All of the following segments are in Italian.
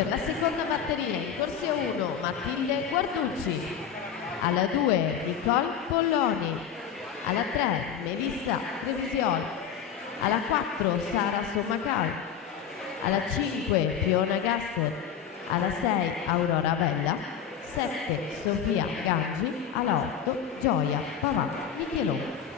Per la seconda batteria in corsia 1 Matilde Guarducci, alla 2 Nicole Polloni, alla 3 Melissa Creziol, alla 4 Sara Sommacal, alla 5 Fiona Gasser, alla 6 Aurora Bella, 7 Sofia Gangi, alla 8 Gioia Pavan Michelon.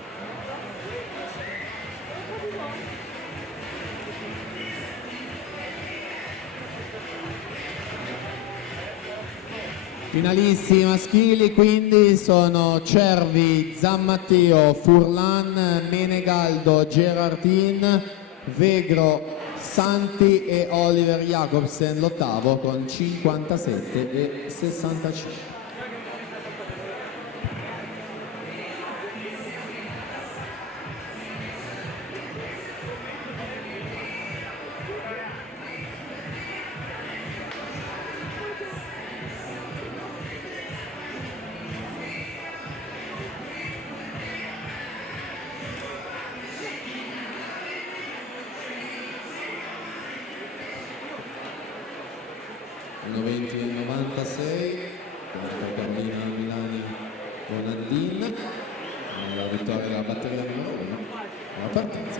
Finalisti maschili quindi sono Cervi, Zammatteo, Furlan, Menegaldo, Gerardin, Vegro, Santi e Oliver Jacobsen, l'ottavo con 57 e 65. Hanno 20 nel 96, contro Carolina Milani con Andin, la vittoria della batteria numero 1, la partita.